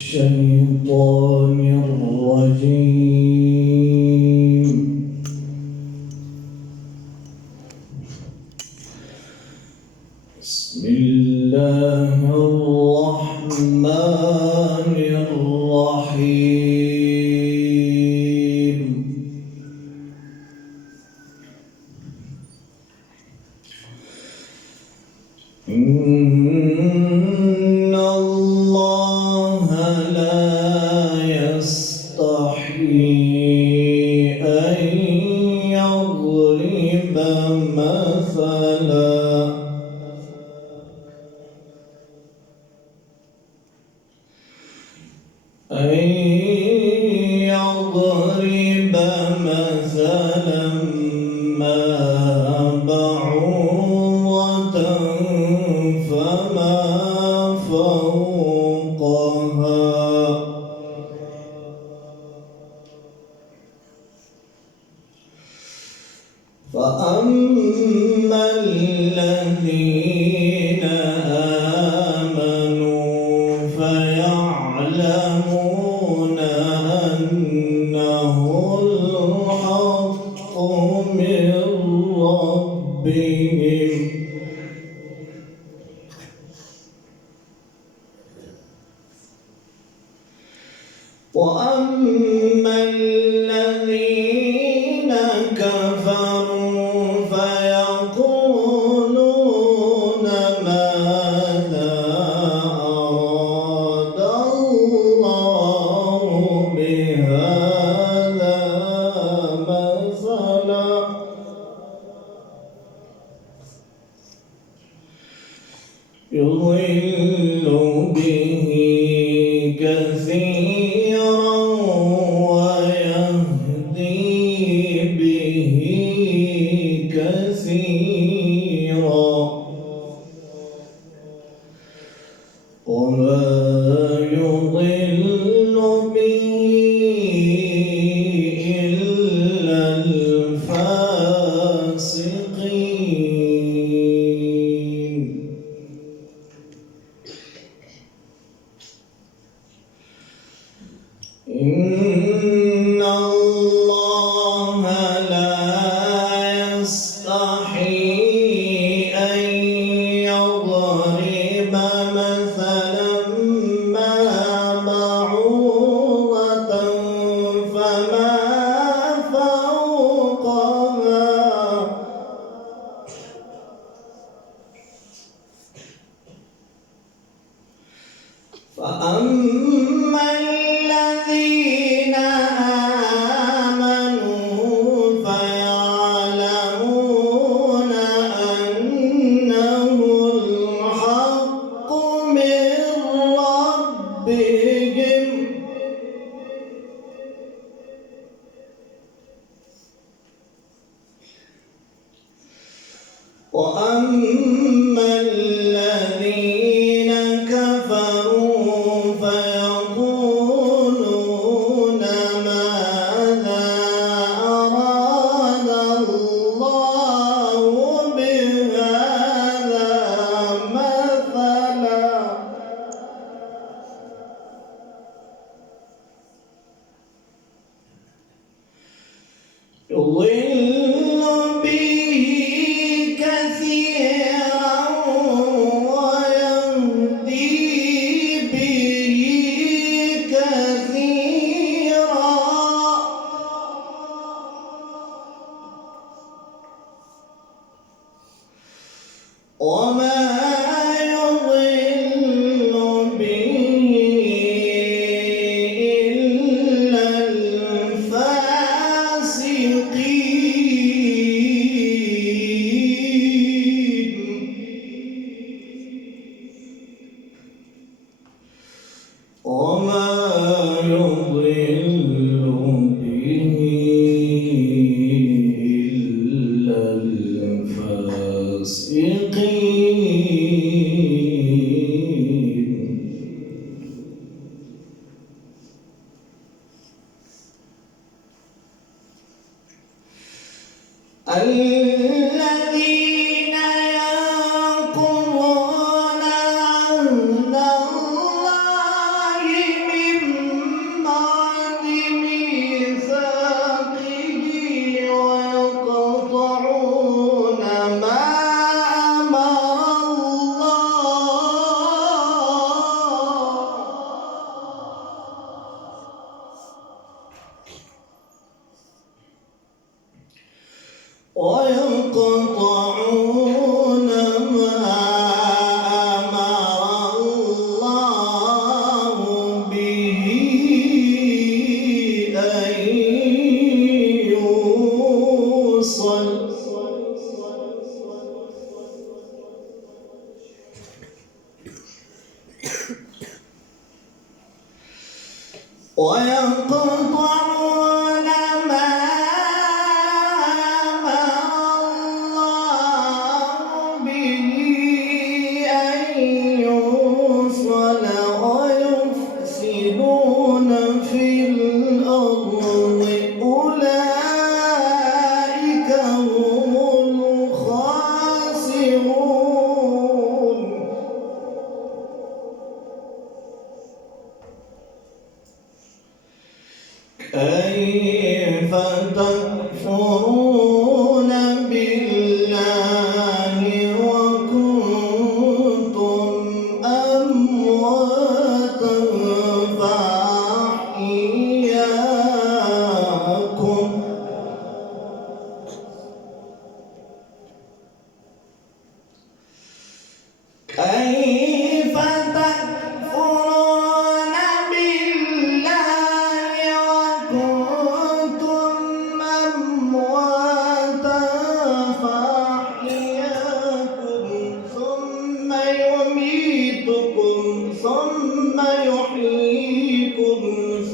الشيطان الرجيم. بسم الله الرحمن الرحيم. إن الله لا يستحيي أن يضرب مثلا ما بعوضة فما فوقها فأما الذين آمنوا فيعلمون أنه الحق من ربهم وأما الذين كفروا فيقولون ماذا أراد الله بهذا مثلا يضل به كثيرا ويهدي به كثيرا وما يضل به إلا الفاسقين. إن الله لا يستحيي أن يضرب مثلا ما بعوضة فما فوقها فأما الذين آمنوا فيعلمون أنه الحق من ربهم وأما الذين كفروا فيقولون ماذا أراد الله بهذا مثلا يضل به كثيرا ويهدي به كثيرا وما يضل به إلا الفاسقين. وما يضل به إلا الفاسقين. الذين ينقضون عهد الله من ويقطعون ما أمر الله به أن يوصل ويفسدون في الأرض أولئك هم الخاسرون. كيف تكفرون بالله وكنتم أمواتا فأحياكم. كيف تكفرون بالله وكنتم أمواتا فأحياكم ثم يميتكم ثم يحييكم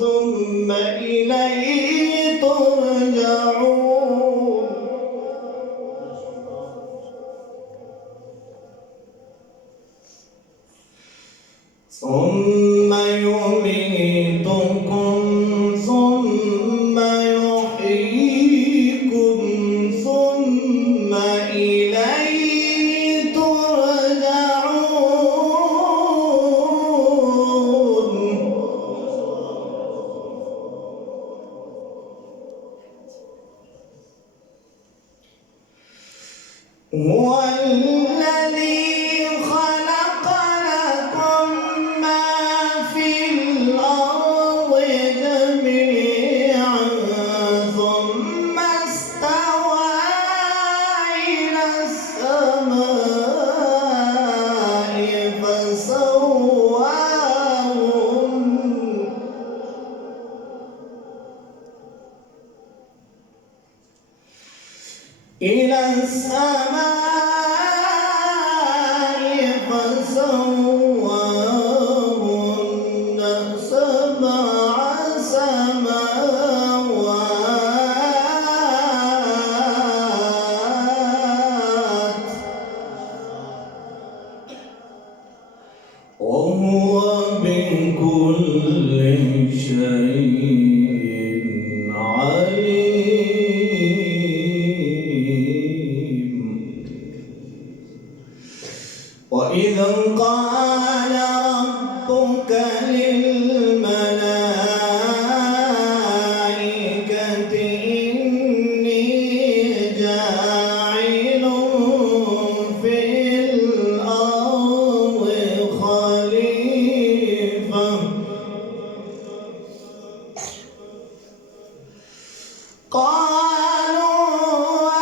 ثم إليه ترجعون. ثم يميتكم ثم يحييكم ثم إليه ترجعون. هو الذي خلق لكم ما في الأرض جميعا ثم استوى إلى السماء فسواهن. إلى السماء فسواهن سبع سماوات وهو بكل شيء عليم. وإذ قال ربك للملائكة إني جاعل في الأرض خليفة قالوا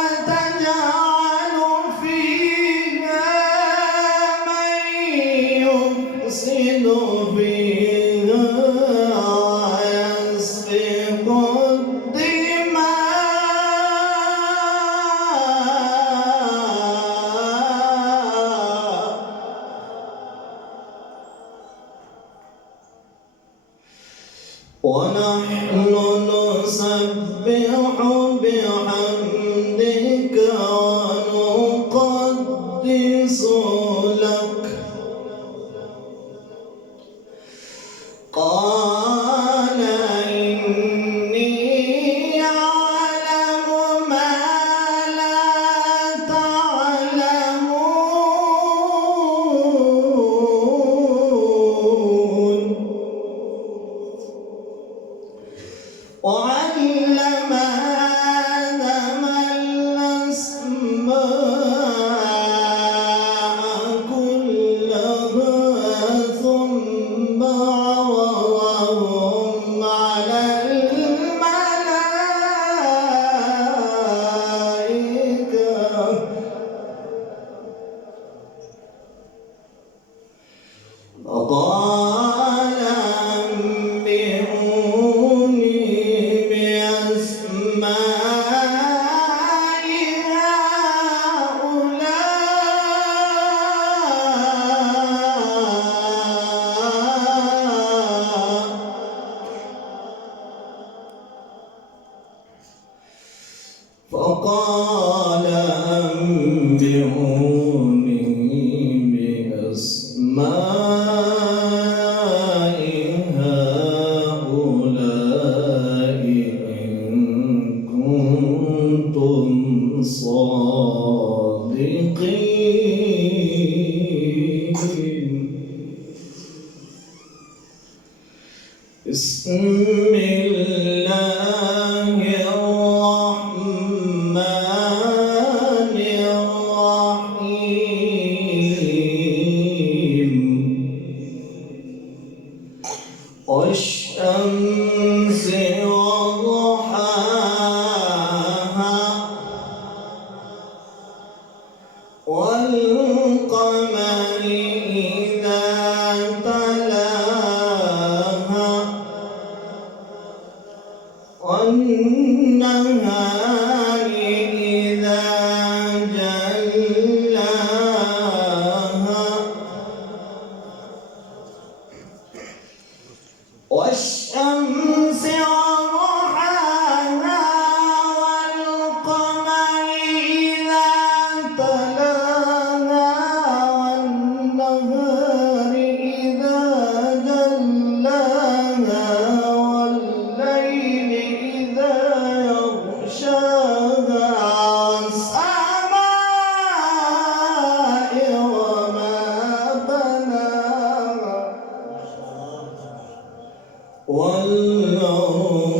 أتجعل فيها من يفسد فيها ويسفك الدماء ونحن نسبح بحمدك ونقدس لك. قال إني أعلم ما لا تعلمون. وعلم آدم الأسماء كلها ثم عرضهم على الملائكة فقال أنبئوني بسم الله الرحمن الرحيم والشمس وضحاها والقمر إذا تلاها والنهار إذا جلاها والشمس وضحاها والقمر إذا تلاها والنهار إذا جلاها والليل إذا يغشاها والسماء وما بناها والأرض